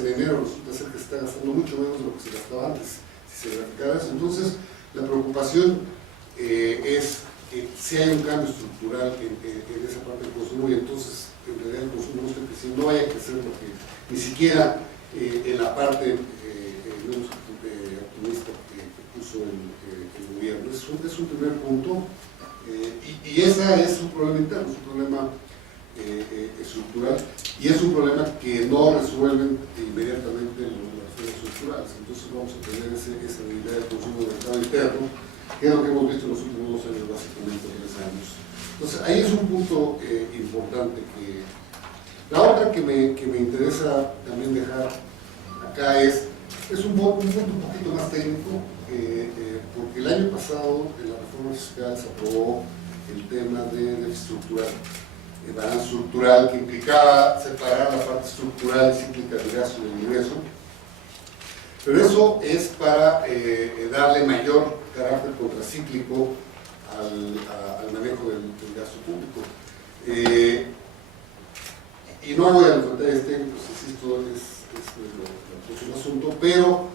en enero resulta ser que se está gastando mucho menos de lo que se gastaba antes, si se graficara eso. Entonces, la preocupación es que si hay un cambio estructural en esa parte del consumo, y entonces en realidad el consumo no está creciendo, no vaya a crecer porque ni siquiera en la parte optimista que puso el gobierno. Es un primer punto, y ese es un problema interno, es un problema estructural, y es un problema que no resuelven inmediatamente las reformas estructurales. Entonces vamos a tener esa debilidad del consumo del mercado interno, que es lo que hemos visto en los últimos 2 años, básicamente 3 años. Entonces ahí es un punto importante. La otra que me interesa también dejar acá es un punto un poquito más técnico, porque el año pasado en la reforma fiscal se aprobó el tema de déficit estructural, el balance estructural, que implicaba separar la parte estructural y cíclica del gasto y del ingreso, pero eso es para darle mayor carácter contracíclico al manejo del gasto público. Y no voy a los detalles técnicos, insisto, es el próximo asunto, pero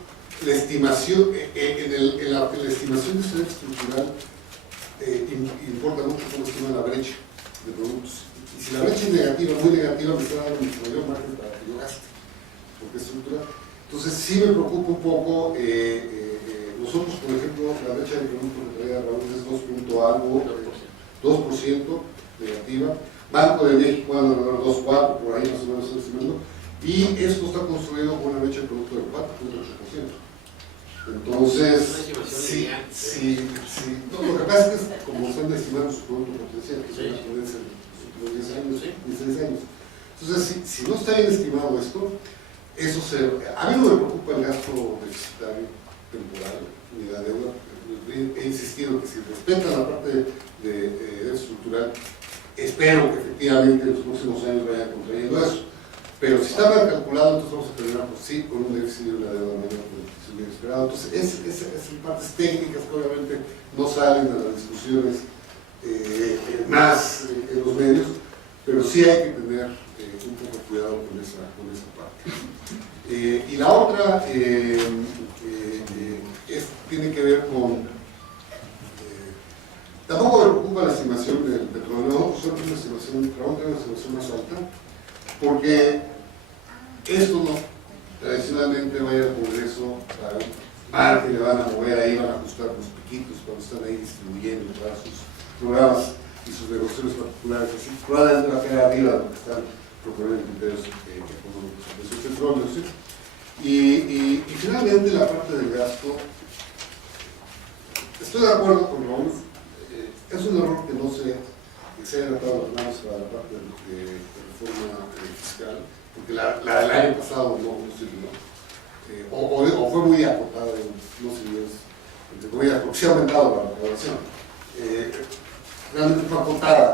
la estimación, en la estimación de ese déficit estructural importa mucho cómo estima la brecha de productos. Y si la brecha es negativa, muy negativa, me está dando mucho mayor margen para que yo gaste, porque es estructural. Entonces sí me preocupa un poco, nosotros por ejemplo, la brecha de producto que traía Raúl es 2% negativa. Banco de México anda alrededor de 2,4, por ahí más o menos estoy estimando, y esto está construido con una brecha de producto del 4,8%. Entonces, no, lo que pasa es que como están estimando su producto potencial, que es una tendencia en los últimos 10 años, 16 años. Entonces, si no está bien estimado esto, a mí no me preocupa el gasto deficitario temporal ni la deuda. He insistido que si respetan la parte de estructural, espero que efectivamente en los próximos años vayan contrayendo eso. Pero si está mal calculado, entonces vamos a terminar pues, sí, con un déficit y una deuda menor que se hubiera esperado. Entonces, esas partes técnicas que obviamente no salen de las discusiones más en los medios, pero sí hay que tener un poco de cuidado con esa parte. Y la otra tiene que ver con... tampoco me preocupa la estimación del petróleo, nosotros tenemos una estimación más alta, porque esto no tradicionalmente va a ir al Congreso para un margen, le van a mover ahí, van a ajustar los piquitos cuando están ahí distribuyendo para sus programas y sus negociaciones particulares, así probablemente va a quedar arriba de lo que están proponiendo criterios económicos de su petróleo, ¿sí? Y finalmente la parte del gasto, estoy de acuerdo con Raúl, es un error que se hayan atado las manos a la parte de reforma fiscal, porque la del año pasado no sirvió, o fue muy acotada, no sirvió, porque se ha aumentado la recaudación, realmente fue acotada.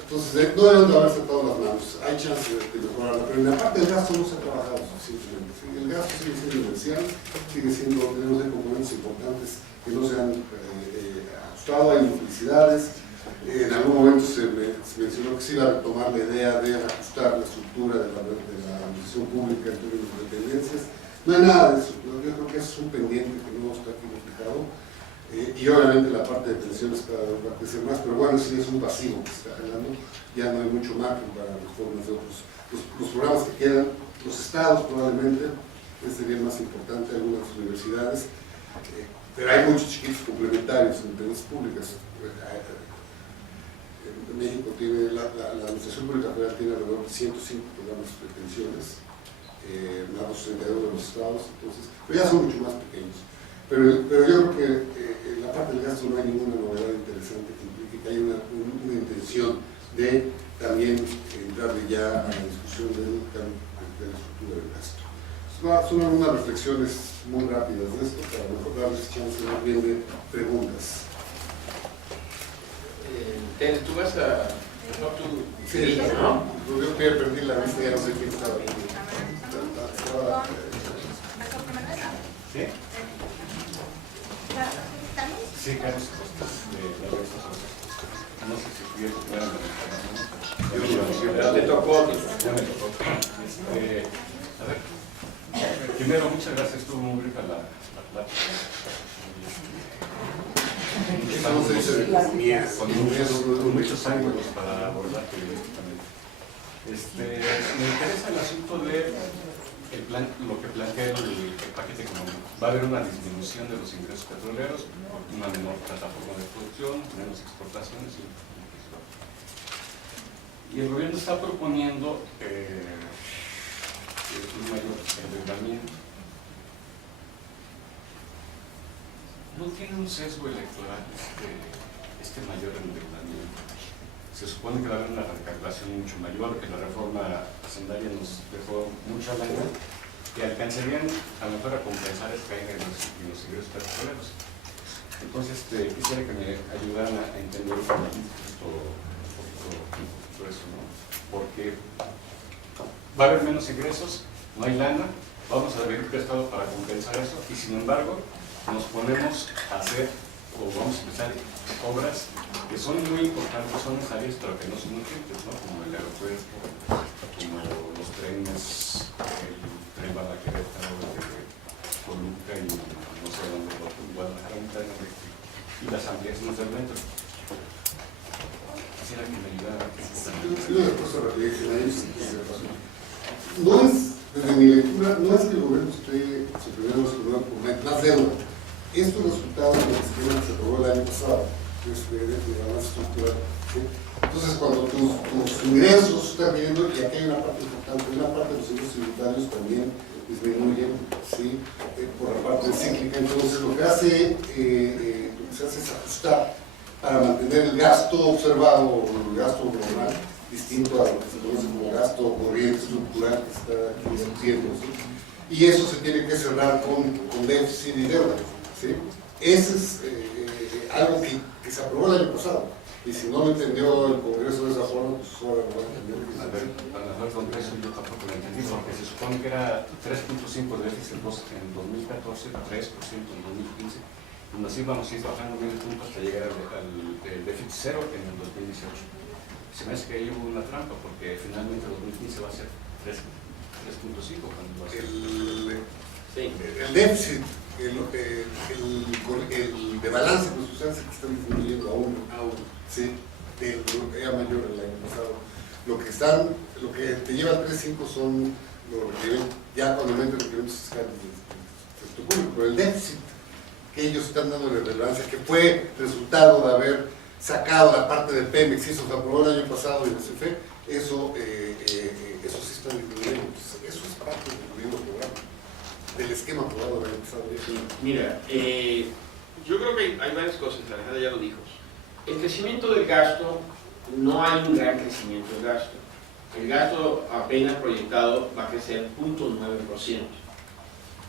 Entonces, no deben de haberse atado las manos, hay chance de mejorarla, pero en la parte del gasto no se ha trabajado suficientemente. ¿Sí? El gasto sigue siendo esencial, tenemos componentes importantes que no se han ajustado, hay duplicidades. En algún momento se mencionó que se iba a retomar la idea de ajustar la estructura de la administración pública en términos de dependencias. No hay nada de eso, yo creo que es un pendiente que no está aquí reflejado. Y obviamente la parte de pensiones cada vez va a crecer más, pero bueno, sí es un pasivo que se está generando, ya no hay mucho margen para reformas de otros. Los programas que quedan, los estados probablemente, sería el más importante, algunas universidades, pero hay muchos chiquitos complementarios en empresas públicas. En México tiene, la Administración Pública Federal tiene alrededor de 105 programas de pensiones, más los 32 de los estados, entonces, pero ya son mucho más pequeños. Pero yo creo que en la parte del gasto no hay ninguna novedad interesante que implique que hay una intención de también entrar ya a la discusión de la estructura del gasto. Son algunas reflexiones muy rápidas de esto para mejor darles chance más bien de preguntas. Tú vas a... No, tú... Sí, ¿no? Yo perdí la vista, ya no sé quién estaba aquí. ¿Sí? Sí, Carlos Costas, de la Bolsa. No sé si fui el primero. Te tocó. Ya me tocó. A Primero, muchas gracias, estuvo muy rica la plática. Eso no se dice de economía, Con muchos ángulos para abordar periodísticamente. Me interesa el asunto de lo que plantea el paquete económico. Va a haber una disminución de los ingresos petroleros, una menor plataforma de producción, menos exportaciones y el gobierno está proponiendo un mayor endeudamiento. ¿No tiene un sesgo electoral este mayor endeudamiento? Se supone que va a haber una recaudación mucho mayor, que la reforma hacendaria nos dejó mucha lana, que alcanzarían a lo mejor a compensar esta caída en los ingresos petroleros. Entonces, quisiera que me ayudaran a entender un poquito eso, ¿no? Porque va a haber menos ingresos, no hay lana, vamos a pedir prestado para compensar eso, y sin embargo, nos ponemos a hacer, o vamos a empezar obras que son muy importantes, son necesarias, pero que no son urgentes, ¿no? Como el aeropuerto, como los trenes, el tren Bala-Querétaro, Toluca y no sé dónde, Guadalajara, un tren eléctrico, y las ampliaciones del metro. Quisiera que me ayudara. No es, desde mi lectura, no es que el gobierno esté suprimiendo por más deuda. Esto es resultado del esquema que se aprobó el año pasado, de la base estructural. ¿Sí? Entonces, cuando tus ingresos están viendo, y aquí hay una parte importante, una parte de los ingresos tributarios también disminuyen, ¿sí? Por la parte cíclica. Entonces, lo que se hace es ajustar para mantener el gasto observado, o el gasto normal, distinto a lo que se conoce como gasto corriente estructural que se está aquí discutiendo, ¿sí? Y eso se tiene que cerrar con déficit y deuda, ¿sí? Ese es algo que se aprobó el año pasado, y si no lo entendió el Congreso de esa forma, pues ahora lo va a entender. A ver, el Congreso yo tampoco lo entendí, porque se supone que era 3.5 de déficit en 2014, 3% en 2015, y nos íbamos a ir bajando medio punto hasta llegar al déficit cero en el 2018. Se me hace que ahí hubo una trampa, porque finalmente el 2015 va a ser 3.5 cuando va a ser. El déficit, el de balance presupuestal se está disminuyendo a uno, ¿sí? Era mayor el año pasado. Lo que te lleva a 3.5 son los requerimientos, ya cuando aumentan los requerimientos fiscales del sector público, pero el déficit que ellos están dando de relevancia, que fue resultado de haber sacado la parte de Pemex, y eso se aprobó el año pasado y el CFE, eso sí está disminuyendo. Eso es parte del mismo programa, del esquema aprobado el año pasado. Mira, yo creo que hay varias cosas, Alejandra ya lo dijo. El crecimiento del gasto, no hay un gran crecimiento del gasto. El gasto apenas proyectado va a crecer 0.9%.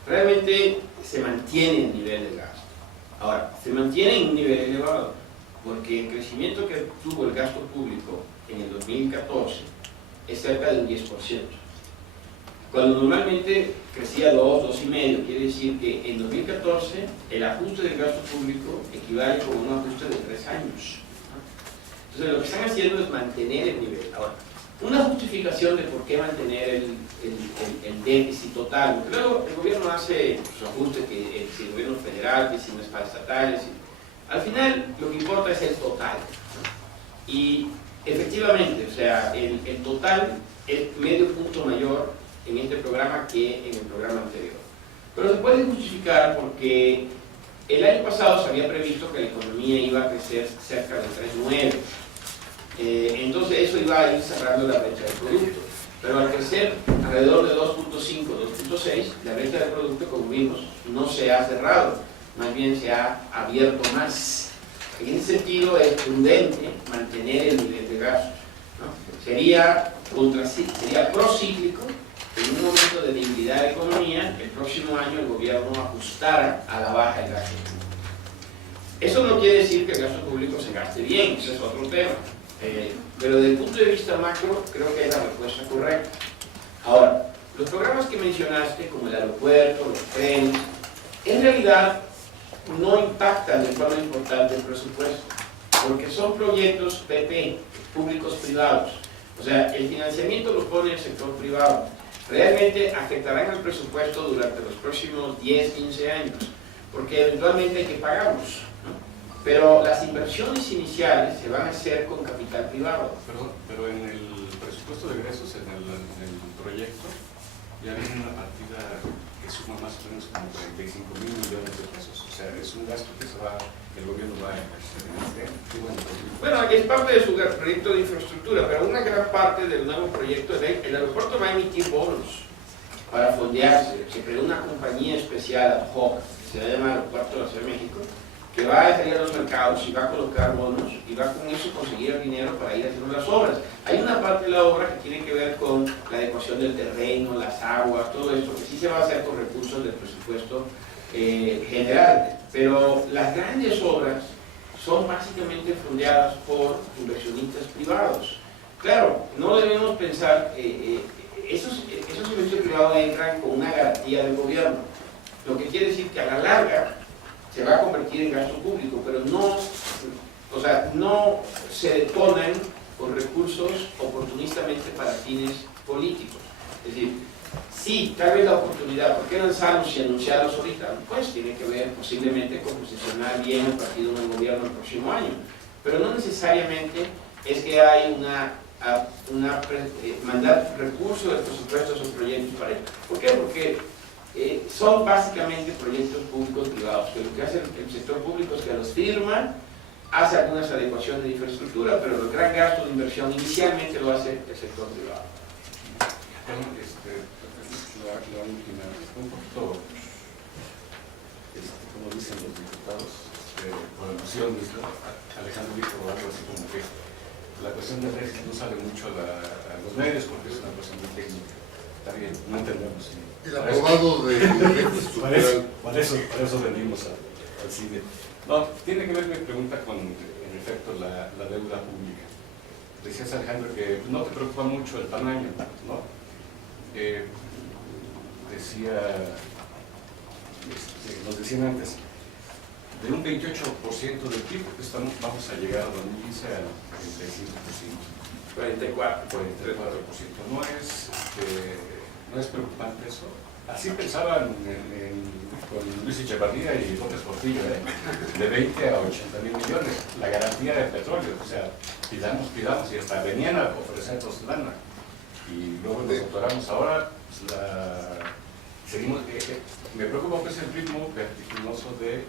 Realmente se mantiene el nivel del gasto. Ahora, se mantiene en un nivel elevado, porque el crecimiento que tuvo el gasto público en el 2014 es cerca del 10%. Cuando normalmente crecía 2, 2,5, quiere decir que en 2014 el ajuste del gasto público equivale con un ajuste de 3 años. Entonces lo que están haciendo es mantener el nivel. Ahora, una justificación de por qué mantener el déficit total, porque luego el gobierno hace sus ajustes, que si el gobierno federal, que si no es para estatales. Al final lo que importa es el total. Y efectivamente, o sea, el total es medio punto mayor en este programa que en el programa anterior. Pero se puede justificar porque el año pasado se había previsto que la economía iba a crecer cerca de 3,9. Entonces eso iba a ir cerrando la brecha del producto. Pero al crecer alrededor de 2.5, 2.6, la brecha del producto, como vimos, no se ha cerrado, más bien se ha abierto más. En ese sentido es prudente mantener el nivel de gasto, ¿no? Sería procíclico. En un momento de debilidad de la economía, el próximo año el gobierno ajustara a la baja el gasto público. Eso no quiere decir que el gasto público se gaste bien, ese es otro tema. Pero desde el punto de vista macro, creo que es la respuesta correcta. Ahora, los programas que mencionaste, como el aeropuerto, los trenes, en realidad no impactan de forma importante el presupuesto, porque son proyectos PP, públicos privados. O sea, el financiamiento lo pone el sector privado. realmente afectarán al presupuesto durante los próximos 10, 15 años, porque eventualmente hay que pagarlos, ¿no? Pero las inversiones iniciales se van a hacer con capital privado. Pero en el presupuesto de egresos, en el proyecto, ya viene una partida que suma más o menos como 35.000 millones de pesos. O sea, es un gasto que el gobierno va a ejercer en este año. Bueno, es parte de su proyecto de infraestructura, pero una gran parte del nuevo proyecto de ley, el aeropuerto va a emitir bonos para fondearse. Se creó una compañía especial ad hoc, que se llama Aeropuerto de la Ciudad de México, que va a salir a los mercados y va a colocar bonos y va con eso conseguir el dinero para ir haciendo las obras. Hay una parte de la obra que tiene que ver con la adecuación del terreno, las aguas, todo esto, que sí se va a hacer con recursos del presupuesto general, pero las grandes obras son básicamente fondeadas por inversionistas privados. Claro, no debemos pensar, esos inversionistas privados entran con una garantía del gobierno, lo que quiere decir que a la larga se va a convertir en gasto público, pero no se detonan con recursos oportunistamente para fines políticos. Es decir, sí, tal vez la oportunidad, ¿por qué lanzarlos y anunciarlos ahorita? Pues tiene que ver posiblemente con posicionar bien el partido en el gobierno el próximo año, pero no necesariamente es que hay mandar recursos del presupuesto a esos proyectos para ello. ¿Por qué? Porque son básicamente proyectos públicos privados, que lo que hace el sector público es que los firma, hace algunas adecuaciones de infraestructura, pero el gran gasto de inversión inicialmente lo hace el sector privado. La última, un poquito, como dicen los diputados, por alusión mismo, Alejandro dijo algo así como que la cuestión del déficit no sale mucho a los medios porque es una cuestión muy técnica. Está bien, no entendemos. El aprobado de para eso venimos al cine. No, tiene que ver mi pregunta con, en efecto, la deuda pública. Decías, Alejandro, que no te preocupa mucho el tamaño, ¿no? Nos decían antes, de un 28% del PIB vamos a llegar a 2015 al 35%. 44%. ¿No es preocupante eso? Así pensaban con Luis Echevarría y López Portillo, de 20 a 80.000 millones, la garantía del petróleo, o sea, pidamos, y hasta venían a ofrecernos lana. Y luego nos doctoramos ahora, pues seguimos, me preocupa pues el ritmo vertiginoso del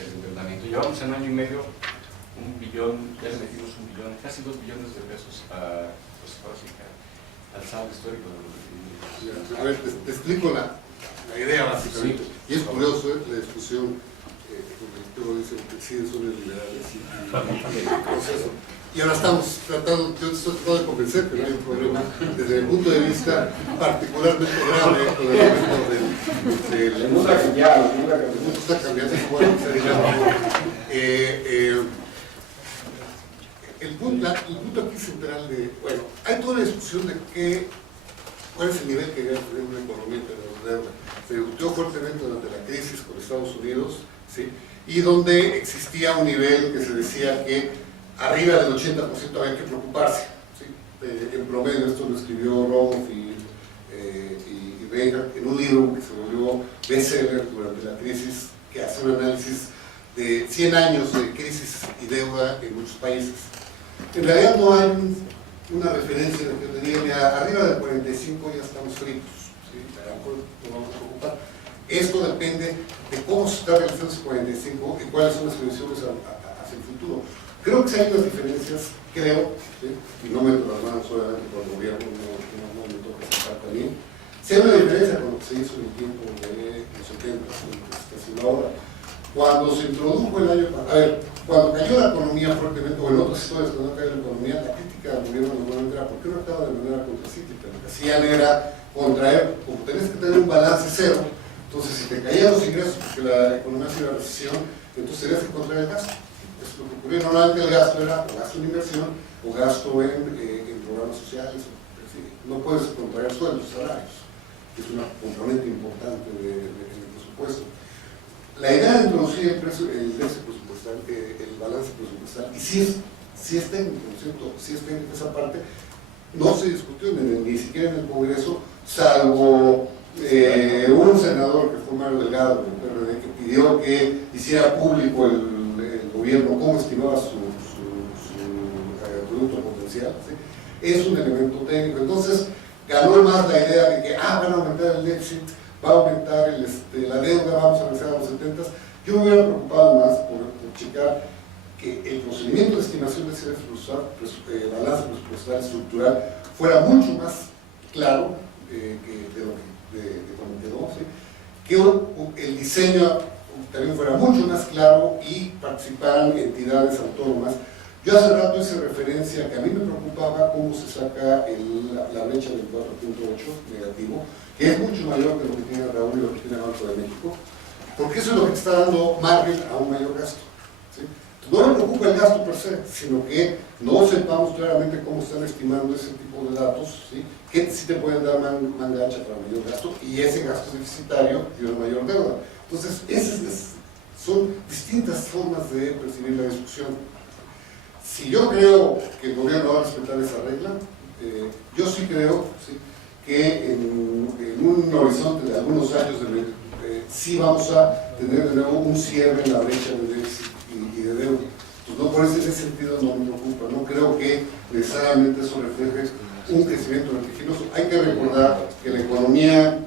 endeudamiento. Llevamos en año y medio $1 billón, ya le metimos $1 billón, casi $2 billones de pesos al saldo histórico de los recibimientos. A ver, te explico la idea básicamente. Sí. Y es curioso la discusión, porque luego dicen que sí son liberales y el proceso. Y ahora estamos tratando, yo estoy tratando de convencer que no hay un problema desde el punto de vista particularmente grave con el momento del mundo ha cambiado, el mundo está cambiando, bueno, el punto aquí central de, bueno, hay toda una discusión de cuál es el nivel que debe tener una economía internacional. Se discutió fuertemente durante la crisis con Estados Unidos, ¿sí? Y donde existía un nivel que se decía que arriba del 80% había que preocuparse, ¿sí? En promedio, esto lo escribió Romoff y Reinhardt en un libro que se volvió bestseller durante la crisis, que hace un análisis de 100 años de crisis y deuda en muchos países. En realidad no hay una referencia de que yo te diga, arriba del 45 ya estamos fritos, ¿sí? A lo mejor nos vamos a preocupar. Esto depende de cómo se está realizando ese 45 y cuáles son las previsiones hacia el futuro. Creo que hay unas diferencias, creo, ¿sí? Y no meto las manos solamente por el gobierno, no me toca esa parte a mí. Si hay una diferencia con lo que se hizo en el tiempo de los 70, lo que se está haciendo ahora. Cuando se introdujo el año pasado, a ver, cuando cayó la economía fuertemente, o en otras historias cuando cayó la economía, la crítica del gobierno normalmente era, ¿por qué no acaba de manera contracíclica? Lo que hacían era contraer, como tenés que tener un balance cero, entonces si te caían los ingresos porque la economía se iba a recesión, entonces tenías que contraer el gasto. Eso es lo que ocurrió. Normalmente el gasto era o gasto en inversión o gasto en programas sociales, no puedes contraer sueldos, salarios, que es una componente importante del presupuesto. La idea de introducir el déficit presupuestal, el balance presupuestal, y si es técnico, ¿no es cierto? Si es técnico esa parte, no se discutió ni siquiera en el Congreso, salvo un senador que fue Mario Delgado del PRD, que pidió que hiciera público el gobierno cómo estimaba su producto potencial, ¿sí? Es un elemento técnico. Entonces ganó más la idea de que van a aumentar el déficit, va a aumentar la deuda, vamos a regresar a los 70. Yo me hubiera preocupado más por checar que el procedimiento de estimación de ese balance presupuestal estructural fuera mucho más claro de cómo quedó, ¿sí? Que el diseño también fuera mucho más claro y participaran entidades autónomas. Yo hace rato hice referencia que a mí me preocupaba cómo se saca la brecha del 4.8 negativo, que es mucho mayor que lo que tiene Raúl y lo que tiene el Banco de México, porque eso es lo que te está dando margen a un mayor gasto, ¿sí? No me preocupa el gasto per se, sino que no sepamos claramente cómo están estimando ese tipo de datos, ¿sí? Que sí te pueden dar manga ancha para mayor gasto, y ese gasto deficitario tiene una mayor deuda. Entonces, son distintas formas de percibir la discusión. Si yo creo que el gobierno va a respetar esa regla, yo sí creo, ¿sí?, que en un horizonte de algunos años sí vamos a tener de nuevo un cierre en la brecha de déficit y de deuda. Pues no, por ese sentido no me preocupa, no creo que necesariamente eso refleje un crecimiento vertiginoso. Hay que recordar que la economía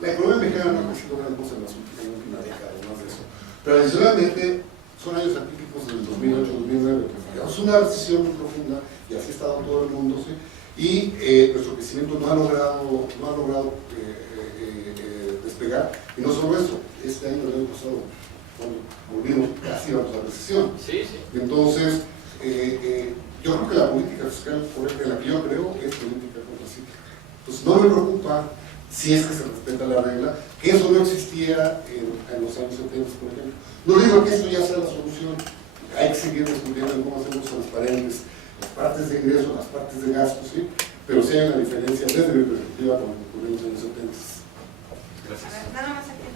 mexicana no ha crecido gran cosa en la última década, más de eso. Pero adicionalmente son años atípicos del 2008-2009, es una recesión muy profunda, y así ha estado todo el mundo, ¿sí? Y nuestro crecimiento no ha logrado despegar, y no solo eso, este año el año pasado, cuando volvimos, casi vamos a la recesión. Sí, sí. Entonces, yo creo que la política fiscal, en la que yo creo, es política contracíclica. Entonces, no me preocupa si es que se respeta la regla, que eso no existía en los años 70, por ejemplo. No digo que esto ya sea la solución, hay que seguir discutiendo cómo hacemos transparentes las partes de ingreso, las partes de gasto, ¿sí? Pero sí hay una diferencia desde mi perspectiva con lo que ocurrió en los años 70. Gracias. A ver, nada más aquí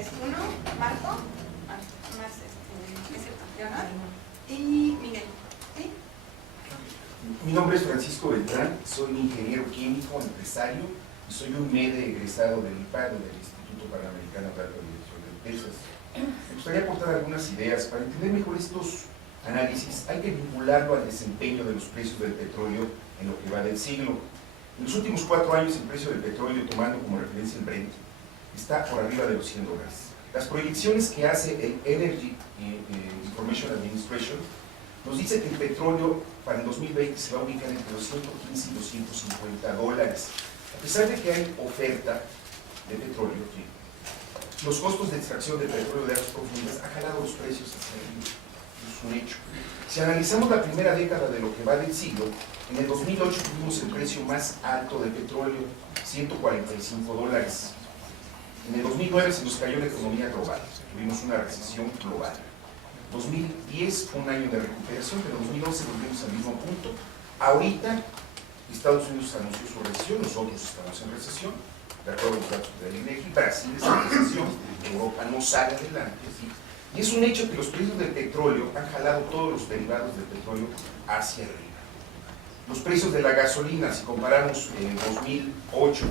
es uno, Marco, más es el campeón, y Miguel, ¿sí? Mi nombre es Francisco Beltrán, soy ingeniero químico, empresario, y soy un MEDE egresado del IPAD, del Instituto Panamericano para la Dirección de Empresas. Me gustaría aportar algunas ideas. Para entender mejor estos análisis hay que vincularlo al desempeño de los precios del petróleo en lo que va del siglo. En los últimos 4 años el precio del petróleo, tomando como referencia el Brent, está por arriba de los $100. Las proyecciones que hace el Energy Information Administration nos dice que el petróleo para el 2020 se va a ubicar entre los $115 y $150. A pesar de que hay oferta de petróleo, ¿sí?, los costos de extracción de petróleo de aguas profundas han jalado los precios hacia arriba. Es un hecho. Si analizamos la primera década de lo que va del siglo, en el 2008 tuvimos el precio más alto de petróleo, $145. En el 2009 se nos cayó la economía global, tuvimos una recesión global. 2010 fue un año de recuperación, pero en 2011 volvimos al mismo punto. Ahorita Estados Unidos anunció su recesión, nosotros estamos en recesión, de acuerdo a los datos del INEGI. Brasil está en recesión, Europa no sale adelante, ¿sí? Y es un hecho que los precios del petróleo han jalado todos los derivados del petróleo hacia arriba. Los precios de la gasolina, si comparamos en 2008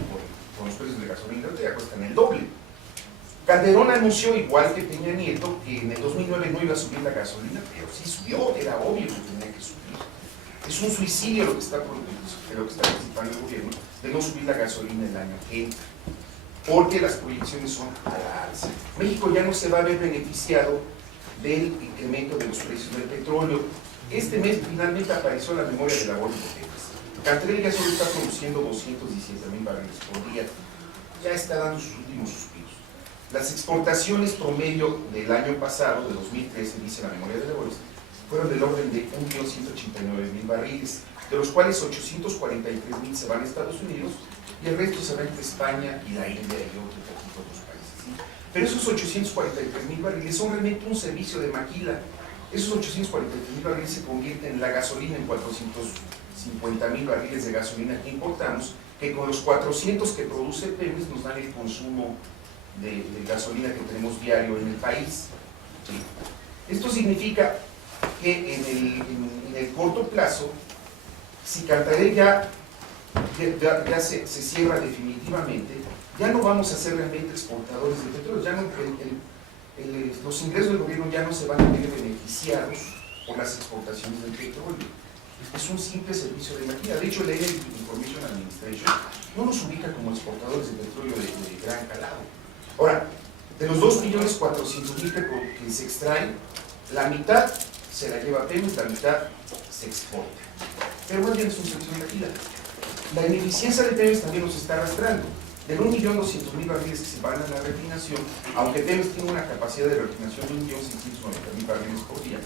con los precios de la gasolina, ya cuestan el doble. Calderón anunció, igual que Peña Nieto, que en el 2009 no iba a subir la gasolina, pero sí subió, era obvio que tenía que subir. Es un suicidio lo que está participando el gobierno, de no subir la gasolina el año que entra, porque las proyecciones son a la alza. México ya no se va a ver beneficiado del incremento de los precios del petróleo. Este mes finalmente apareció la memoria de la bolsa de Texas. Cantrell ya solo está produciendo 217,000 barriles por día, ya está dando sus últimos suspiros. Las exportaciones promedio del año pasado, de 2013, dice la memoria de la bolsa, fueron del orden de 1.189.000 barriles, de los cuales 843.000 se van a Estados Unidos y el resto se va entre España y la India y otros países, ¿sí? Pero esos 843.000 barriles son realmente un servicio de maquila. Esos 843.000 barriles se convierten en la gasolina, en 450.000 barriles de gasolina que importamos, que con los 400 que produce Pemex nos dan el consumo de gasolina que tenemos diario en el país, ¿sí? Esto significa que en el corto plazo, si Cantarell ya ya se cierra definitivamente, ya no vamos a ser realmente exportadores de petróleo, ya no, los ingresos del gobierno ya no se van a ver beneficiados por las exportaciones del petróleo. Es un simple servicio de energía. De hecho, la Energy Information Administration no nos ubica como exportadores de petróleo de gran calado. Ahora, de los 2.400.000 que se extraen, la mitad se la lleva Pemex, la mitad se exporta. Pero más bien es un servicio de energía. La ineficiencia de Pemex también nos está arrastrando. De 1.200.000 barriles que se van a la refinación, aunque Pemex tiene una capacidad de refinación de 1.690.000 barriles por día,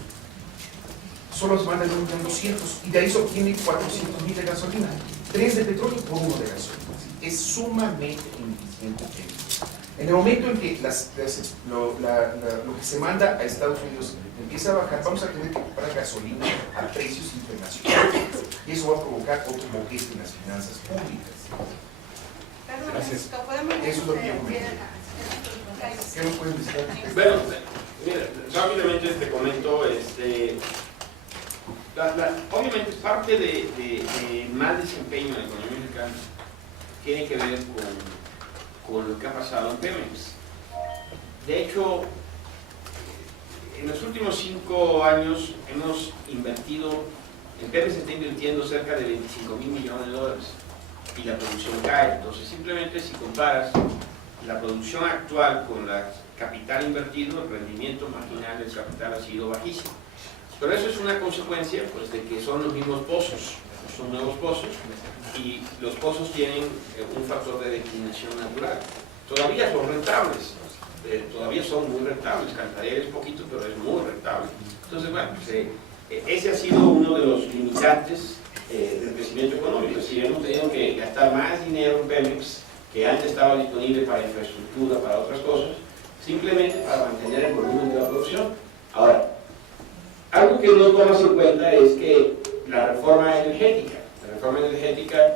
solo se mandan 1.200.000 y de ahí se obtiene 400.000 de gasolina, 3 de petróleo por 1 de gasolina. Es sumamente ineficiente Pemex. En el momento en que lo que se manda a Estados Unidos empieza a bajar, vamos a tener que comprar gasolina a precios internacionales y eso va a provocar otro boquete en las finanzas públicas. Perdón, Gracias. ¿podemos Eso es lo que yo decir ¿Qué nos pueden decir? Bueno, mira, rápidamente te comento, obviamente parte de mal desempeño en la economía mexicana tiene que ver con lo que ha pasado en Pemex. De hecho, en los últimos 5 años hemos invertido, en Pemex se está invirtiendo cerca de 25.000 millones de dólares y la producción cae. Entonces, simplemente si comparas la producción actual con la capital invertido, el rendimiento marginal del capital ha sido bajísimo. Pero eso es una consecuencia pues, de que son los mismos pozos, son nuevos pozos, y los pozos tienen un factor de declinación natural. Todavía son rentables, todavía son muy rentables. Cantarell es poquito, pero es muy rentable. Entonces, bueno, pues, ese ha sido uno de los limitantes del crecimiento económico. Si hemos tenido que gastar más dinero en Pemex, que antes estaba disponible para infraestructura, para otras cosas, simplemente para mantener el volumen de la producción. Ahora, algo que no tomas en cuenta es que la reforma energética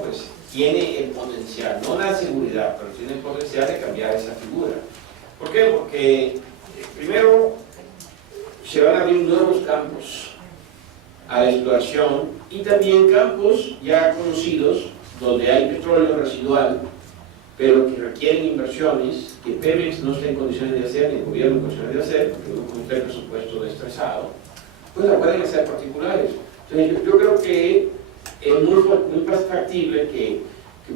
pues tiene el potencial, no la seguridad, pero tiene el potencial de cambiar esa figura. ¿Por qué? Porque primero se van a abrir nuevos campos a la exploración y también campos ya conocidos donde hay petróleo residual, pero que requieren inversiones que Pemex no está en condiciones de hacer, ni el gobierno en condiciones de hacer, porque no cuenta el presupuesto estresado, pues la pueden hacer particulares. Entonces yo creo que es muy más factible que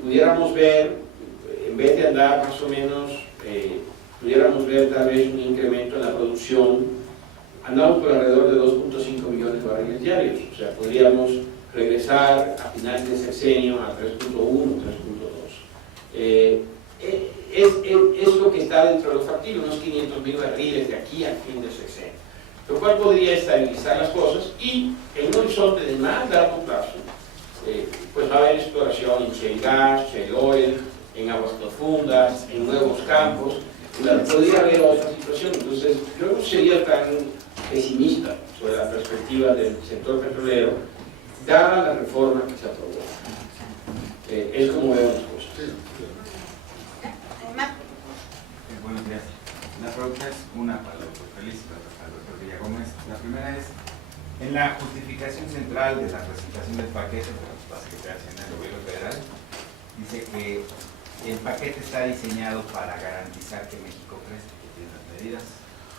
pudiéramos ver, en vez de andar más o menos, pudiéramos ver tal vez un incremento en la producción. Andamos por alrededor de 2.5 millones de barriles diarios, o sea, podríamos regresar a finales de sexenio a 3.1, 3.2. Es lo que está dentro de los factibles, unos 500.000 barriles de aquí al fin de sexenio, lo cual podría estabilizar las cosas y en un horizonte de más largo plazo, pues va a haber exploración en shale gas, shale oil, en aguas profundas, en nuevos campos. Podría haber otra situación. Entonces, yo no sería tan pesimista sobre la perspectiva del sector petrolero, dada la reforma que se aprobó. Es como veo las cosas. Buenos días. La pregunta es una para el doctor Félix y otra para el doctor Villagómez. La primera es, en la justificación central de la presentación del paquete de las bases que se hacen en el gobierno federal, dice que el paquete está diseñado para garantizar que México crezca, que tiene las medidas,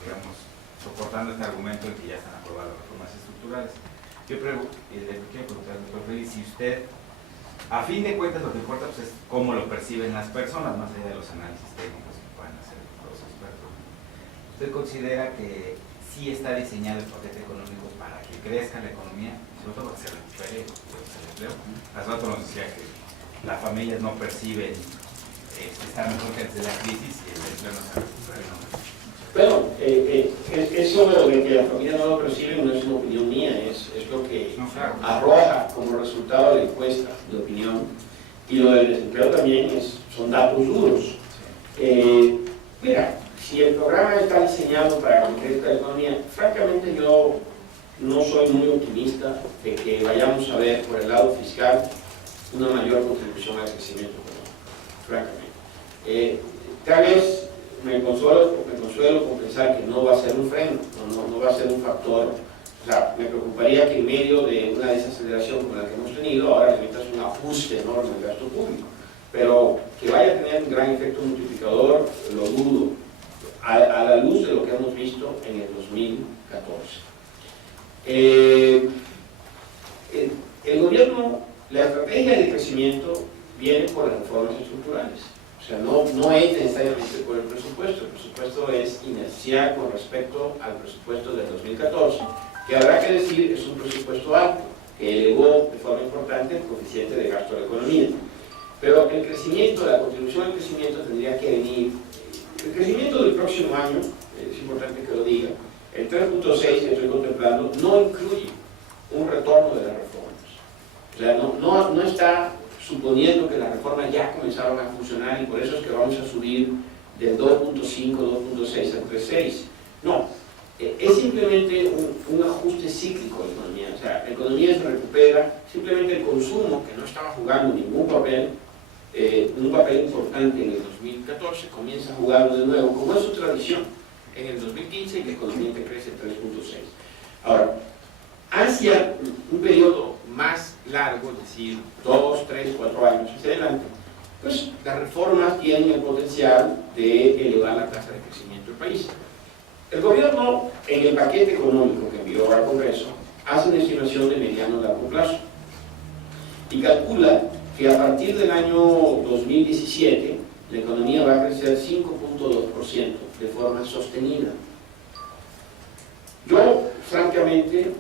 digamos, soportando este argumento de que ya están aprobadas las reformas estructurales. Yo le quiero preguntar al doctor Félix si usted, a fin de cuentas, lo que importa pues, es cómo lo perciben las personas, más allá de los análisis técnicos que puedan hacer los expertos. ¿Usted considera que sí está diseñado el paquete económico para que crezca la economía y sobre todo para que se recupere el empleo? Hace rato nos decía que las familias no perciben estar mejor que antes de la crisis y el empleo no se recupera. Bueno, eso de que la familia no lo percibe no es una opinión mía, es lo que arroja como resultado de la encuesta de opinión, y lo del desempleo también son datos duros. Mira, si el programa está diseñado para que crezca la economía, francamente yo no soy muy optimista de que vayamos a ver por el lado fiscal una mayor contribución al crecimiento económico, francamente. Tal vez me consuelo con pensar que no va a ser un freno, no va a ser un factor O sea, me preocuparía que en medio de una desaceleración como la que hemos tenido, ahora necesitas un ajuste enorme del gasto público. Pero que vaya a tener un gran efecto multiplicador, lo dudo, a la luz de lo que hemos visto en el 2014. El gobierno, la estrategia de crecimiento viene por las reformas estructurales. O sea, no es necesariamente por el presupuesto. El presupuesto es inercial con respecto al presupuesto del 2014, que habrá que decir es un presupuesto alto, que elevó de forma importante el coeficiente de gasto de la economía. Pero el crecimiento, la contribución al crecimiento tendría que venir. El crecimiento del próximo año, es importante que lo diga, el 3.6 que estoy contemplando no incluye un retorno de las reformas. O sea, no está suponiendo que las reformas ya comenzaron a funcionar y por eso es que vamos a subir del 2.5, 2.6 al 3.6. No, es simplemente un ajuste cíclico de la economía. O sea, la economía se recupera, simplemente el consumo, que no estaba jugando un papel importante en el 2014, comienza a jugarlo de nuevo, como es su tradición. En el 2015 la economía crece 3.6. Ahora, hacia un periodo más largo, es decir, 2, 3, 4 años hacia adelante, pues las reformas tienen el potencial de elevar la tasa de crecimiento del país. El gobierno, en el paquete económico que envió al Congreso, hace una estimación de mediano y largo plazo y calcula que a partir del año 2017 la economía va a crecer 5.2% de forma sostenida. Yo, francamente,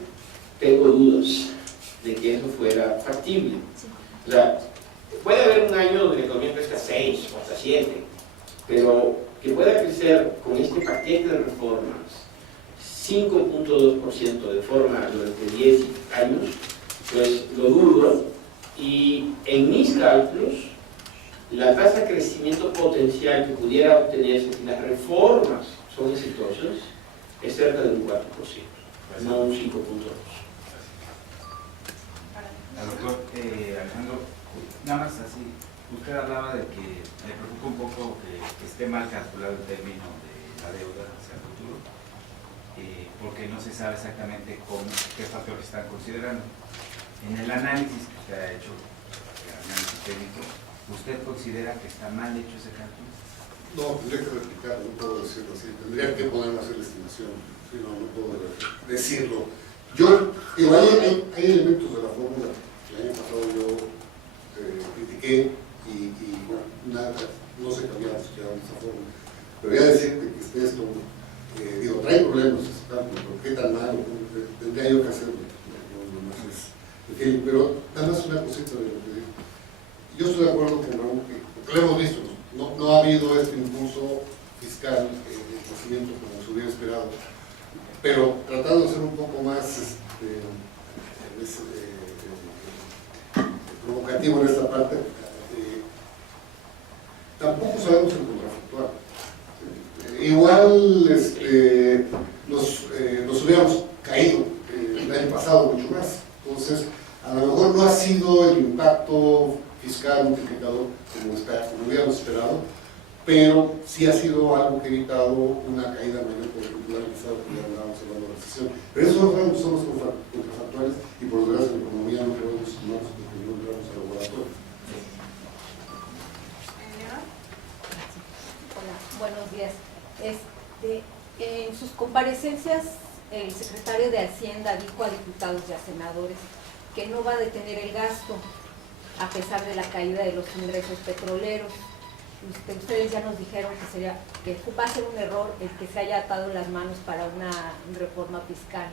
tengo dudas de que eso fuera factible. O sea, puede haber un año donde la economía crezca 6 o hasta 7, pero que pueda crecer con este paquete de reformas 5.2% de forma durante 10 años, pues lo dudo. Y en mis cálculos, la tasa de crecimiento potencial que pudiera obtenerse si las reformas son exitosas es cerca de un 4%, no un 5.2%. Doctor Alejandro, nada más así, usted hablaba de que le preocupa un poco que esté mal calculado el término de la deuda hacia el futuro, porque no se sabe exactamente qué factores están considerando. En el análisis que usted ha hecho, el análisis técnico, ¿usted considera que está mal hecho ese cálculo? No, tendría que replicar, no puedo decirlo así. Tendría que ponerme a hacer la estimación. Sí, no puedo decirlo. Hay elementos de la fórmula que el año pasado yo critiqué y bueno, no se cambiaron siquiera esa fórmula. Pero voy a decirte que esto, trae problemas, pero qué tan malo, tendría yo que hacerlo. Pero nada más una cosita de lo que digo. Yo estoy de acuerdo con Raúl, porque lo hemos visto, no ha habido este impulso fiscal de crecimiento como se hubiera esperado, pero tratando de ser un poco más provocativo en esta parte, tampoco sabemos el contrafactual. Igual nos hubiéramos caído el año pasado mucho más. Entonces, a lo mejor no ha sido el impacto fiscal multiplicador como hubiéramos esperado, pero sí ha sido algo que ha evitado una caída mayor por el año pasado que ya hablábamos hablando de la recesión. Pero esos son los contrafactuales y por desgracia en la economía no podemos sumarnos porque no entramos al laboratorio. Hola, buenos días. En sus comparecencias, el secretario de Hacienda dijo a diputados y a senadores que no va a detener el gasto a pesar de la caída de los ingresos petroleros. Ustedes ya nos dijeron que va a ser un error el que se haya atado las manos para una reforma fiscal,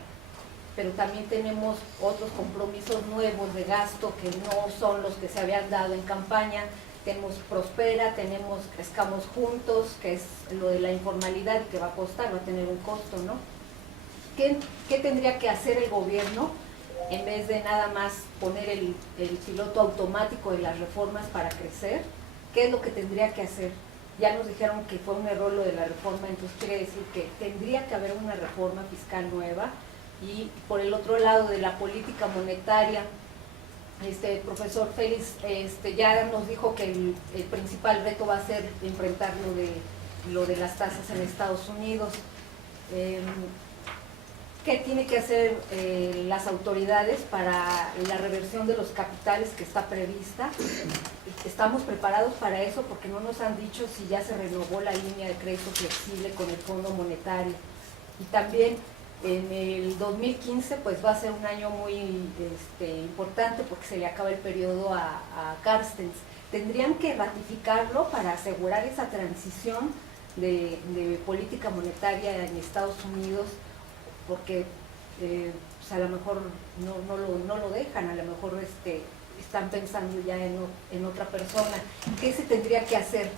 pero también tenemos otros compromisos nuevos de gasto que no son los que se habían dado en campaña. Tenemos Prospera, tenemos Crezcamos Juntos, que es lo de la informalidad y que va a costar, va a tener un costo, ¿no? ¿Qué tendría que hacer el gobierno en vez de nada más poner el piloto automático de las reformas para crecer? ¿Qué es lo que tendría que hacer? Ya nos dijeron que fue un error lo de la reforma, entonces quiere decir que tendría que haber una reforma fiscal nueva. Y por el otro lado de la política monetaria, profesor Félix ya nos dijo que el principal reto va a ser enfrentar lo de las tasas en Estados Unidos. ¿qué tiene que hacer las autoridades para la reversión de los capitales que está prevista? Estamos preparados para eso porque no nos han dicho si ya se renovó la línea de crédito flexible con el Fondo Monetario. Y también en el 2015 pues va a ser un año muy importante porque se le acaba el periodo a Carstens. Tendrían que ratificarlo para asegurar esa transición de política monetaria en Estados Unidos, porque pues a lo mejor no lo dejan, a lo mejor están pensando ya en otra persona. ¿Qué se tendría que hacer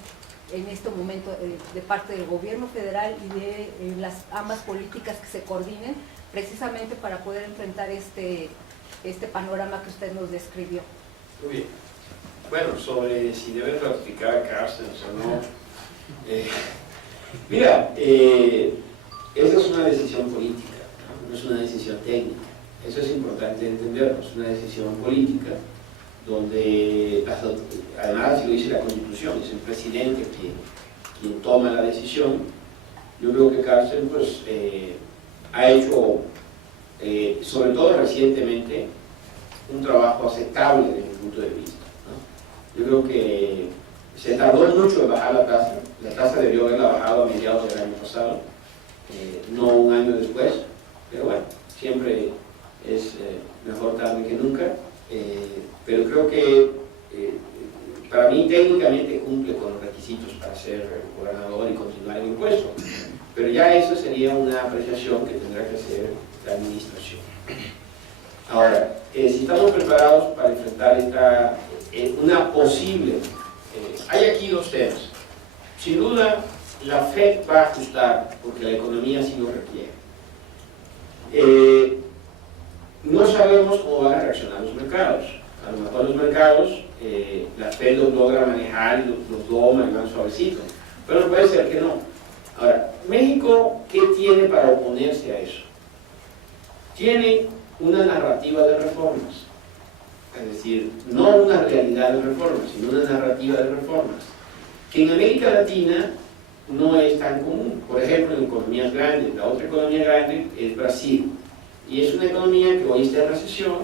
en este momento de parte del gobierno federal y de las ambas políticas que se coordinen precisamente para poder enfrentar este panorama que usted nos describió? Muy bien. Bueno, sobre si deben ratificar a Carstens o no. Mira, esa es una decisión política, no es una decisión técnica. Eso es importante entenderlo, es una decisión política donde, además así lo dice la Constitución, es el presidente quien toma la decisión. Yo creo que Carstens pues, ha hecho, sobre todo recientemente, un trabajo aceptable desde mi punto de vista, ¿no? Yo creo que se tardó mucho en bajar la tasa debió haberla bajado a mediados del año pasado, no un año después, pero bueno, siempre es mejor tarde que nunca, pero creo que para mí técnicamente cumple con los requisitos para ser gobernador y continuar en el puesto, pero ya eso sería una apreciación que tendrá que hacer la administración. Ahora, si estamos preparados para enfrentar una posible... hay aquí dos temas. Sin duda, la Fed va a ajustar porque la economía así lo requiere. No sabemos cómo van a reaccionar los mercados. A lo mejor los mercados, la Fed los logra manejar y los doma y van suavecito, pero puede ser que no. Ahora, México, ¿qué tiene para oponerse a eso? Tiene una narrativa de reformas. Es decir, no una realidad de reformas, sino una narrativa de reformas, que en América Latina no es tan común. Por ejemplo, en economías grandes, la otra economía grande es Brasil, y es una economía que hoy está en recesión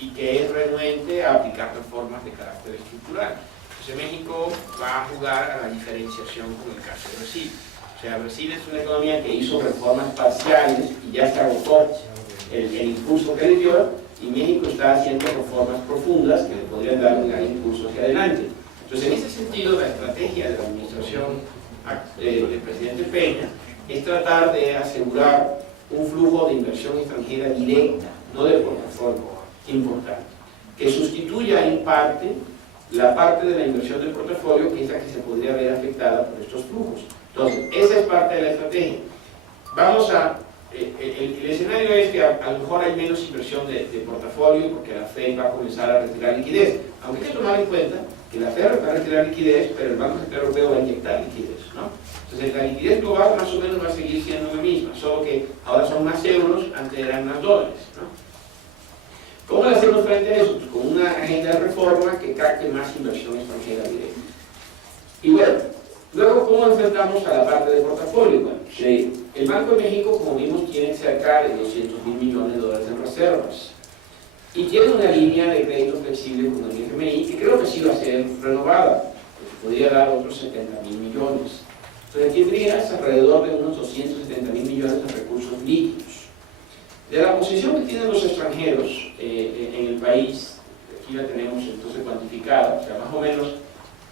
y que es renuente a aplicar reformas de carácter estructural. Entonces México va a jugar a la diferenciación con el caso de Brasil. O sea, Brasil es una economía que hizo reformas parciales y ya se agotó el impulso que le dio, y México está haciendo reformas profundas que le podrían dar un gran impulso hacia adelante. Entonces, en ese sentido, la estrategia de la administración del presidente Peña es tratar de asegurar un flujo de inversión extranjera directa, no de portafolio, importante, que sustituya en parte la parte de la inversión del portafolio, que es la que se podría ver afectada por estos flujos. Entonces, esa es parte de la estrategia. Vamos a... el escenario es que a lo mejor hay menos inversión de portafolio porque la Fed va a comenzar a retirar liquidez, aunque hay que tomar en cuenta que la Fed va a retirar liquidez, pero el Banco Central Europeo va a inyectar liquidez, ¿no? Entonces la liquidez global más o menos va a seguir siendo la misma, solo que ahora son más euros, antes eran más dólares, ¿no? ¿Cómo le hacemos frente a eso? Pues con una agenda de reforma que capte más inversión extranjera directa. Y bueno, luego, ¿cómo enfrentamos a la parte de portafolio? Bueno, el Banco de México, como vimos, tiene cerca de 200.000 millones de dólares en reservas. Y tiene una línea de crédito flexible con el FMI que creo que sí va a ser renovada. Podría dar otros 70.000 millones. Entonces tendrías alrededor de unos 270.000 millones de recursos líquidos. De la posición que tienen los extranjeros en el país, aquí la tenemos entonces cuantificada, o sea, más o menos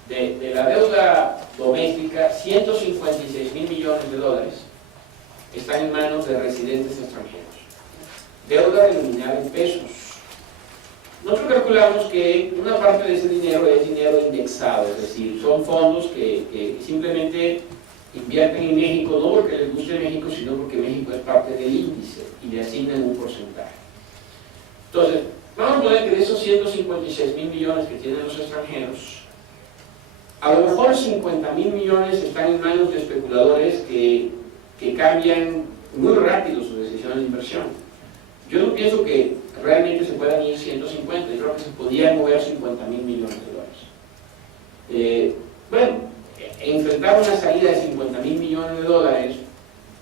de la deuda doméstica, 156.000 millones de dólares están en manos de residentes extranjeros. Deuda denominada en pesos. Nosotros calculamos que una parte de ese dinero es dinero indexado, es decir, son fondos que simplemente invierten en México, no porque les guste México, sino porque México es parte del índice y le asignan un porcentaje. Entonces, vamos a poner que de esos 156.000 millones que tienen los extranjeros, a lo mejor 50.000 millones están en manos de especuladores que cambian muy rápido sus decisiones de inversión. Yo no pienso que realmente se puedan ir 150, yo creo que se podían mover 50.000 millones de dólares. Bueno, enfrentar una salida de 50.000 millones de dólares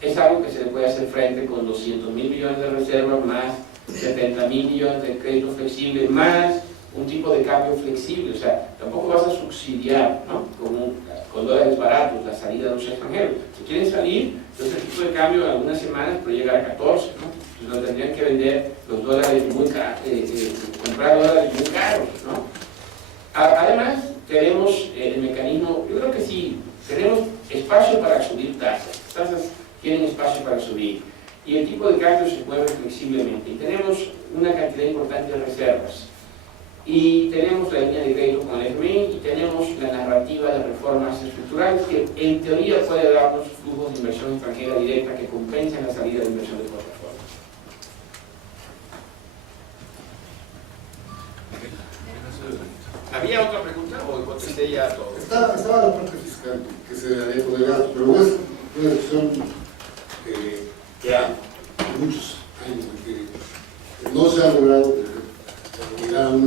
es algo que se le puede hacer frente con 200.000 millones de reservas, más 70.000 millones de crédito flexible, más un tipo de cambio flexible. O sea, tampoco vas a subsidiar, ¿no?, con dólares baratos la salida de los extranjeros. Si quieren salir, entonces el tipo de cambio en algunas semanas puede llegar a 14, ¿no? Entonces tendrían que vender los dólares muy caros, comprar dólares muy caros, ¿no? Además, tenemos el mecanismo, yo creo que sí, tenemos espacio para subir tasas. Las tasas tienen espacio para subir. Y el tipo de cambio se mueve flexiblemente. Y tenemos una cantidad importante de reservas. Y tenemos la línea de crédito con el FMI y tenemos la narrativa de reformas estructurales que en teoría puede darnos flujos de inversión extranjera directa que compensen la salida de inversión de plataformas. ¿Había otra pregunta o contesté ya todo? Estaba la parte fiscal que se daría por el gasto, pero es una discusión que hay muchos años que no se ha logrado llegar a lo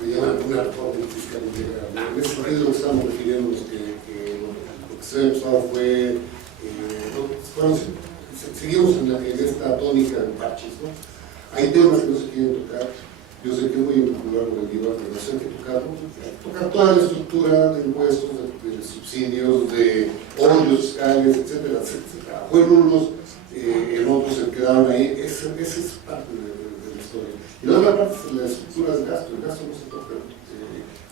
que llaman una reforma fiscal integral. En ese sentido, lo que estamos refiriendo es que lo que se ha demostrado fue, seguimos en esta tónica de parches, ¿no? Hay temas que no se quieren tocar. Yo sé que es muy popular con el IVA, pero no sé qué tocar toda la estructura de impuestos, de subsidios, de hoyos fiscales, etcétera, etcétera. Fueron unos, en otros se quedaron ahí. Esa es parte de la historia. Y la otra parte es la estructura del gasto. El gasto no se toca.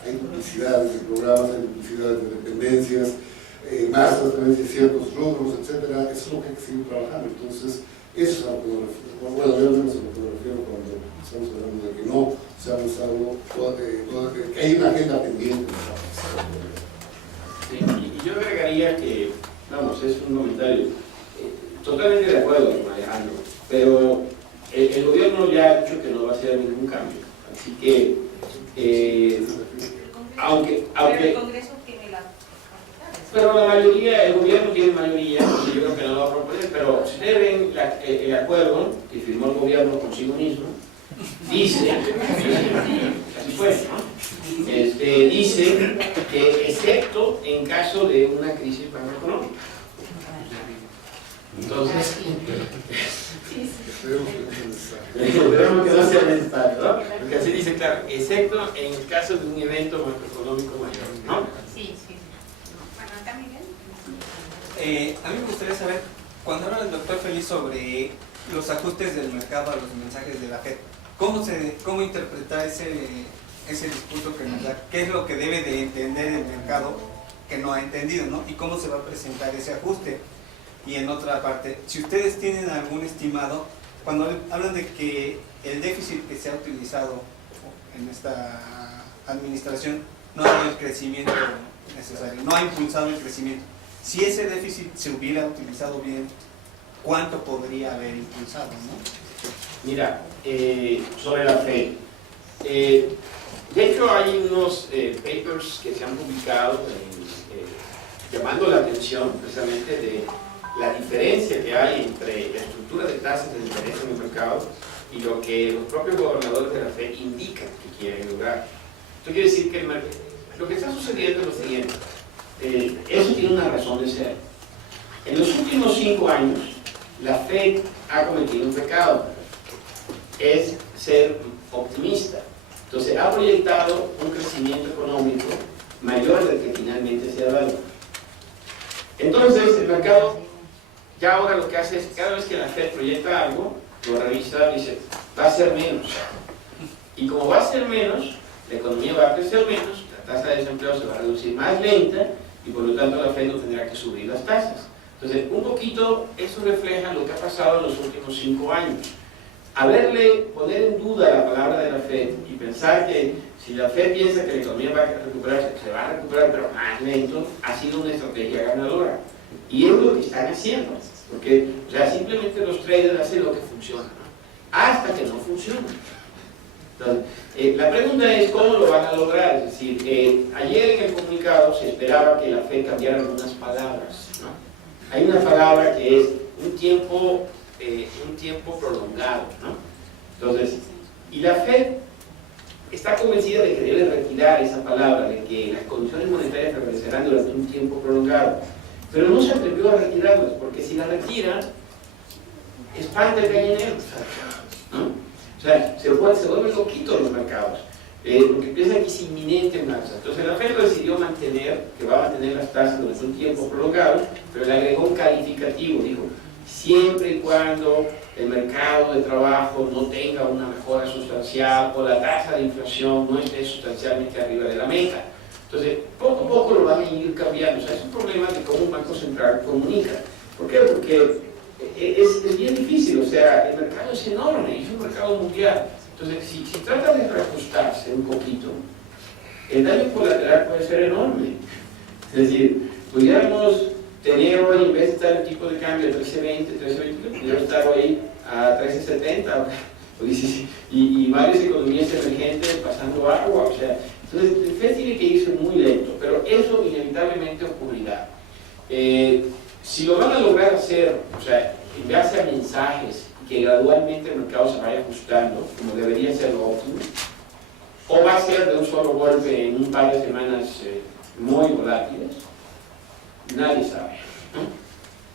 Hay duplicidades de programas, hay duplicidades de dependencias, más transparencia de ciertos rubros, etcétera. Eso es lo que hay que seguir trabajando. Entonces, eso es a lo que me refiero. Bueno, yo al menos a lo que me refiero cuando estamos hablando de que no se ha avanzado, que hay una agenda pendiente. Sí, y yo agregaría que, vamos, es un comentario totalmente de acuerdo con Alejandro, pero el gobierno ya ha dicho que no va a hacer ningún cambio, así que aunque el Congreso tiene la... pero la mayoría, el gobierno tiene mayoría, y yo creo que no lo va a proponer, pero si ustedes ven el acuerdo que firmó el gobierno consigo mismo, dice, así fue, ¿no? Dice que excepto en caso de una crisis macroeconómica. Entonces, esperemos que no sea necesario, ¿no? Porque así dice, claro, excepto en el caso de un evento macroeconómico mayor, ¿no? Sí, sí. Bueno, acá Miguel. A mí me gustaría saber, cuando habla el doctor Feliz sobre los ajustes del mercado a los mensajes de la FED, ¿cómo interpretar ese discurso que nos da? ¿Qué es lo que debe de entender el mercado que no ha entendido, ¿no? Y cómo se va a presentar ese ajuste. Y en otra parte, si ustedes tienen algún estimado, cuando hablan de que el déficit que se ha utilizado en esta administración no ha dado el crecimiento necesario, no ha impulsado el crecimiento. Si ese déficit se hubiera utilizado bien, ¿cuánto podría haber impulsado, no? Mira, sobre la FED. De hecho, hay unos papers que se han publicado llamando la atención precisamente de la diferencia que hay entre la estructura de tasas de interés en el mercado y lo que los propios gobernadores de la FED indican que quieren lograr. Esto quiere decir que lo que está sucediendo es lo siguiente. Eso tiene una razón de ser. En los últimos 5 años, la FED ha cometido un pecado. Es ser optimista. Entonces, ha proyectado un crecimiento económico mayor del que finalmente se ha dado. Entonces, el mercado ya ahora lo que hace es, cada vez que la FED proyecta algo, lo revisa y dice, va a ser menos. Y como va a ser menos, la economía va a crecer menos, la tasa de desempleo se va a reducir más lenta y por lo tanto la FED no tendrá que subir las tasas. Entonces, un poquito eso refleja lo que ha pasado en los últimos 5 años. Poner en duda la palabra de la FED y pensar que si la FED piensa que la economía va a recuperarse, se va a recuperar pero más lento, ha sido una estrategia ganadora. Y es lo que están haciendo, porque o sea, simplemente los traders hacen lo que funciona, ¿no? Hasta que no funciona. Entonces, la pregunta es cómo lo van a lograr. Es decir, ayer en el comunicado se esperaba que la FED cambiara algunas palabras, ¿no? Hay una palabra que es un tiempo prolongado, ¿no? Entonces, y la FED está convencida de que debe retirar esa palabra, de que las condiciones monetarias prevalecerán durante un tiempo prolongado. pero no se atrevió a retirarlas, porque si las retiran, espanta el gallinero, ¿no? O sea, se vuelven loquitos los mercados, porque piensan que es inminente en alza. Entonces la Fed decidió mantener, que va a mantener las tasas durante un tiempo prolongado, pero le agregó un calificativo, dijo, siempre y cuando el mercado de trabajo no tenga una mejora sustancial o la tasa de inflación no esté sustancialmente arriba de la meta. Entonces, poco a poco lo van a ir cambiando. O sea, es un problema de cómo un banco central comunica. ¿Por qué? Porque es bien difícil. O sea, el mercado es enorme, es un mercado mundial. Entonces, si trata de reajustarse un poquito, el daño colateral puede ser enorme. Es decir, pudiéramos tener hoy, en vez de estar el tipo de cambio de 13.20, 13.20, pudiéramos estar hoy a 13.70 y varias economías emergentes pasando agua. O sea, entonces el FED tiene que irse muy lento, pero eso inevitablemente ocurrirá. Si lo van a lograr hacer, o sea, en base a mensajes y que gradualmente el mercado se vaya ajustando, como debería ser lo óptimo, o va a ser de un solo golpe en un par de semanas muy volátiles, nadie sabe, ¿no?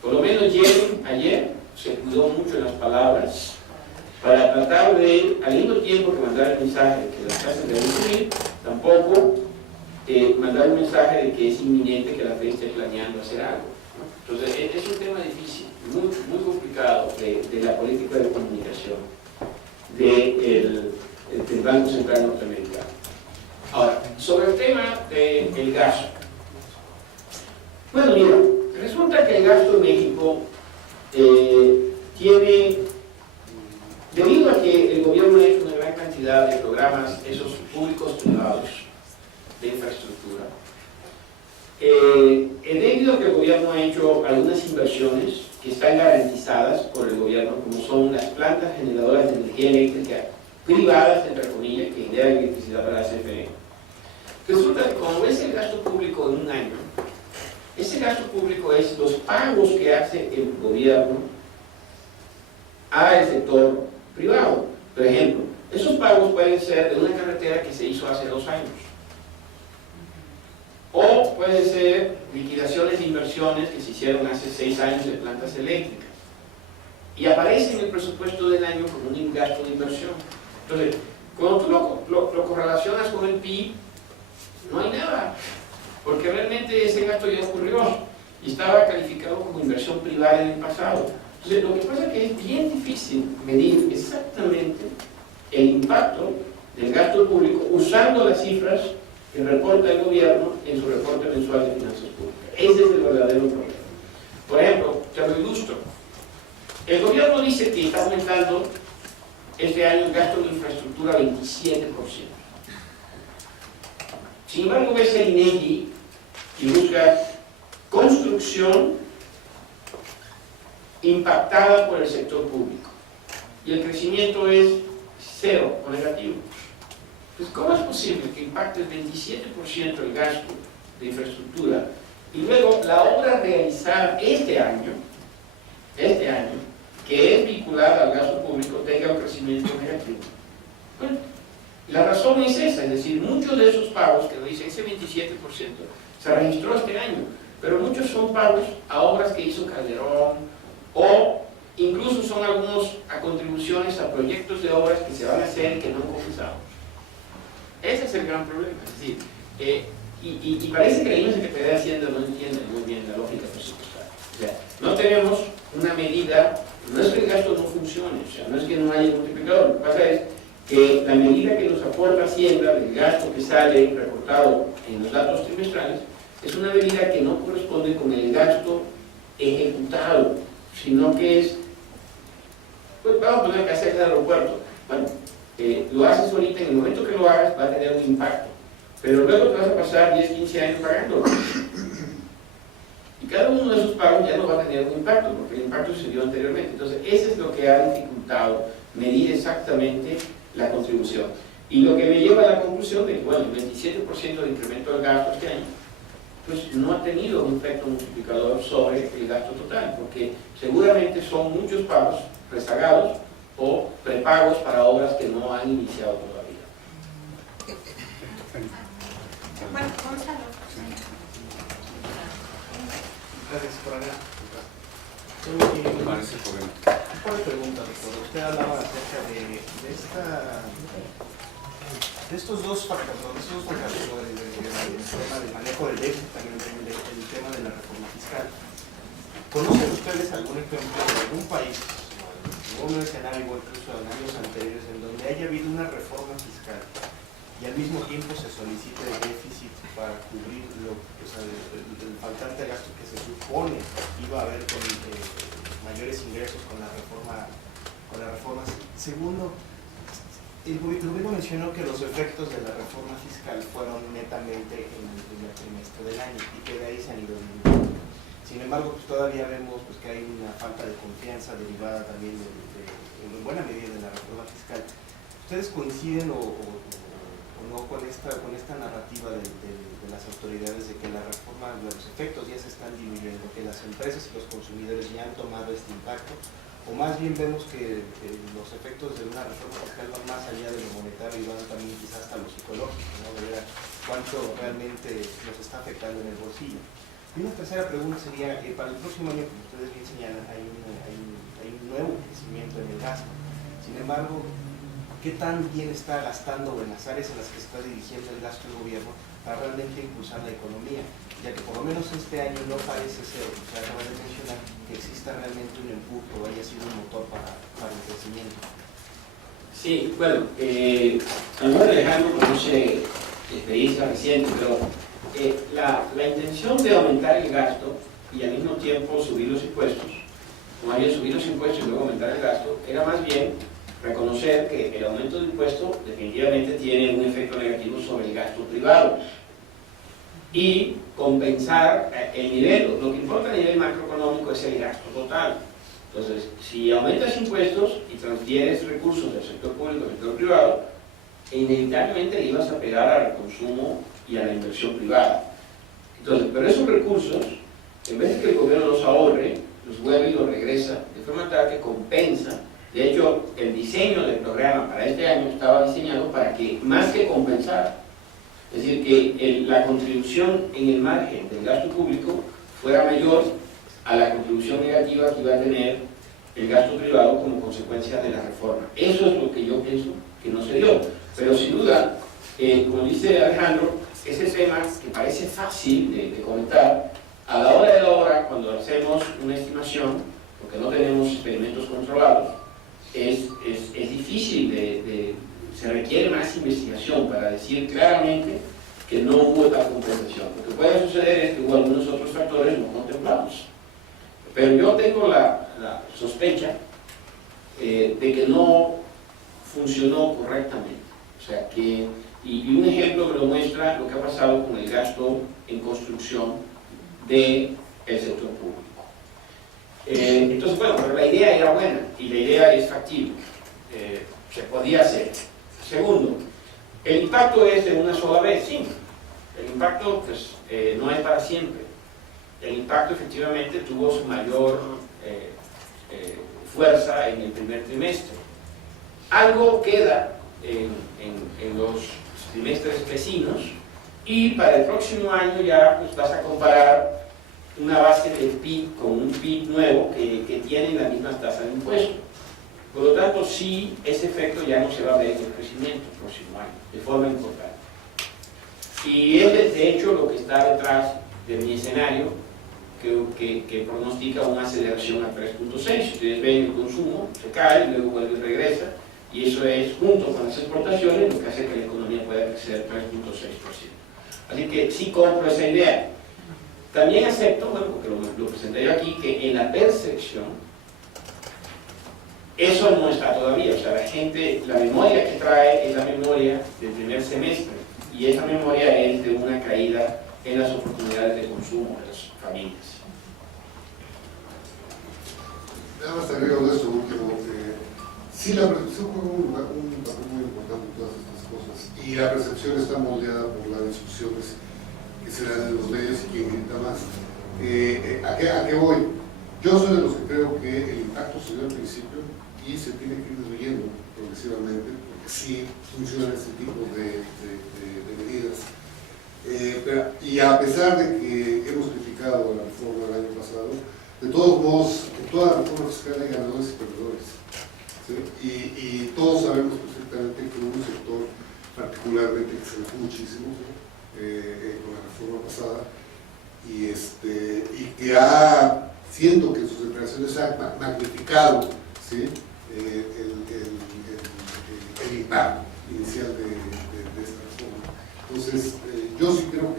Por lo menos ayer se cuidó mucho en las palabras para tratar de, al mismo tiempo que mandar el mensaje de que las tasas deben subir, tampoco mandar un mensaje de que es inminente que la Fed esté planeando hacer algo, ¿no? Entonces es un tema difícil, muy complicado de la política de comunicación del Banco Central norteamericano. Ahora, sobre el tema del gasto. Bueno, mira, resulta que el gasto en México tiene, debido a que el gobierno ha hecho una gran cantidad de programas, esos públicos privados, de infraestructura, debido a que el gobierno ha hecho algunas inversiones que están garantizadas por el gobierno, como son las plantas generadoras de energía eléctrica privadas, entre comillas, que generan electricidad para la CFE. Resulta que como ves el gasto público en un año, ese gasto público es los pagos que hace el gobierno al sector privado. Por ejemplo, esos pagos pueden ser de una carretera que se hizo hace 2 años. O pueden ser liquidaciones de inversiones que se hicieron hace 6 años de plantas eléctricas. Y aparece en el presupuesto del año como un gasto de inversión. Entonces, cuando tú lo correlacionas con el PIB, no hay nada. Porque realmente ese gasto ya ocurrió y estaba calificado como inversión privada en el pasado. Entonces, lo que pasa es que es bien difícil medir exactamente el impacto del gasto público usando las cifras que reporta el gobierno en su reporte mensual de finanzas públicas. Ese es el verdadero problema. Por ejemplo, te lo ilustro. El gobierno dice que está aumentando este año el gasto de infraestructura 27%. Sin embargo, ves el INEGI y busca construcción impactada por el sector público. Y el crecimiento es 0 o negativo. Entonces, ¿cómo es posible que impacte el 27% el gasto de infraestructura y luego la obra realizada este año, que es vinculada al gasto público, tenga un crecimiento negativo? Bueno, la razón es esa, es decir, muchos de esos pagos, que lo dice ese 27%, se registró este año, pero muchos son pagos a obras que hizo Calderón, o incluso son algunos a contribuciones a proyectos de obras que se van a hacer y que no han comenzado. Ese es el gran problema. Es decir, y parece que la misma Secretaría de Hacienda no entiende muy bien la lógica presupuestaria. O sea, no tenemos una medida, no es que el gasto no funcione, o sea, no es que no haya multiplicador. Lo que pasa es que la medida que nos aporta Hacienda del gasto que sale reportado en los datos trimestrales es una medida que no corresponde con el gasto ejecutado, sino que es, pues vamos a poner que hacer el aeropuerto. Bueno, lo haces ahorita, en el momento que lo hagas va a tener un impacto, pero luego te vas a pasar 10, 15 años pagándolo. Y cada uno de esos pagos ya no va a tener un impacto, porque el impacto se dio anteriormente. Entonces, eso es lo que ha dificultado medir exactamente la contribución. Y lo que me lleva a la conclusión de que, bueno, el 27% de incremento del gasto este año, pues no ha tenido un efecto multiplicador sobre el gasto total, porque seguramente son muchos pagos rezagados o prepagos para obras que no han iniciado todavía. Bueno, Gonzalo. Gracias por acá. Me parece correcto. Un par de preguntas, doctor. Usted hablaba acerca de estos dos factores, el tema del manejo del déficit, también el tema de la reforma fiscal. ¿Conocen ustedes algún ejemplo de algún país, algún escenario, incluso en años anteriores, en donde haya habido una reforma fiscal y al mismo tiempo se solicite el déficit para cubrir el faltante gasto que se supone iba a haber con mayores ingresos con la reforma? Segundo, el gobierno mencionó que los efectos de la reforma fiscal fueron netamente en el primer trimestre del año y que de ahí se han ido disminuyendo. Sin embargo, pues todavía vemos pues, que hay una falta de confianza derivada también en buena medida de la reforma fiscal. ¿Ustedes coinciden o no con esta narrativa de las autoridades de que la reforma, los efectos ya se están disminuyendo, que las empresas y los consumidores ya han tomado este impacto? O más bien vemos que los efectos de una reforma fiscal van más allá de lo monetario y van también quizás hasta lo psicológico, ¿no? De ver cuánto realmente nos está afectando en el bolsillo. Y una tercera pregunta sería, para el próximo año, como ustedes bien señalan, hay un nuevo crecimiento en el gasto. Sin embargo, ¿qué tan bien está gastando en las áreas en las que está dirigiendo el gasto del gobierno para realmente impulsar la economía? Ya que por lo menos este año no parece ser, o sea, acaba de mencionar, que exista realmente un empuje o haya sido un motor para el crecimiento. Sí, bueno, a lo mejor Alejandro conoce experiencia reciente, pero la intención de aumentar el gasto y al mismo tiempo subir los impuestos, o más bien subir los impuestos y luego aumentar el gasto, era más bien reconocer que el aumento de impuestos definitivamente tiene un efecto negativo sobre el gasto privado y compensar el nivel. Lo que importa a nivel macroeconómico es el gasto total. Entonces, si aumentas impuestos y transfieres recursos del sector público al sector privado, inevitablemente ibas a pegar al consumo y a la inversión privada. Entonces, pero esos recursos, en vez de que el gobierno los ahorre, los vuelve y los regresa de forma tal que compensa. De hecho, el diseño del programa para este año estaba diseñado para que, más que compensar, es decir, que la contribución en el margen del gasto público fuera mayor a la contribución negativa que iba a tener el gasto privado como consecuencia de la reforma. Eso es lo que yo pienso que no se dio. Pero sin duda, como dice Alejandro, ese tema que parece fácil de comentar, a la hora de la hora, cuando hacemos una estimación, porque no tenemos experimentos controlados, es difícil se requiere más investigación para decir claramente que no hubo tal compensación. Lo que puede suceder es que hubo algunos otros factores no contemplados. Pero yo tengo la sospecha de que no funcionó correctamente. O sea que, y un ejemplo que lo muestra lo que ha pasado con el gasto en construcción del sector público. Entonces, bueno, pero la idea era buena y la idea es factible, se podía hacer. Segundo, el impacto es de una sola vez, sí. El impacto pues, no es para siempre. El impacto efectivamente tuvo su mayor fuerza en el primer trimestre. Algo queda en los trimestres vecinos y para el próximo año ya pues, vas a comparar una base de PIB con un PIB nuevo que tiene las mismas tasas de impuesto. Por lo tanto, sí, ese efecto ya no se va a ver en el crecimiento el próximo año, de forma importante. Y es de hecho lo que está detrás de mi escenario, que pronostica una aceleración a 3.6. Ustedes ven el consumo, se cae, luego vuelve y regresa, y eso es, junto con las exportaciones, lo que hace que la economía pueda crecer 3.6%. Así que sí compro esa idea. También acepto, bueno, porque lo presenté yo aquí, que en la percepción eso no está todavía. O sea, la memoria que trae es la memoria del primer semestre y esa memoria es de una caída en las oportunidades de consumo de las familias. Nada más te agrego de esto último. Sí, la percepción juega un papel muy importante en todas estas cosas y la percepción está moldeada por las discusiones que se dan en los medios y quien grita más. ¿A qué voy? Yo soy de los que creo que el impacto se dio al principio y se tiene que ir disminuyendo progresivamente, porque sí funcionan este tipo de medidas. Y a pesar de que hemos criticado la reforma del año pasado, ¿sí? Y todos sabemos perfectamente que hubo un sector particularmente que se enojó muchísimo, ¿sí? Con la reforma pasada, y que siento que en sus declaraciones ha magnificado, ¿sí? el impacto inicial de esta reforma. Entonces, yo sí creo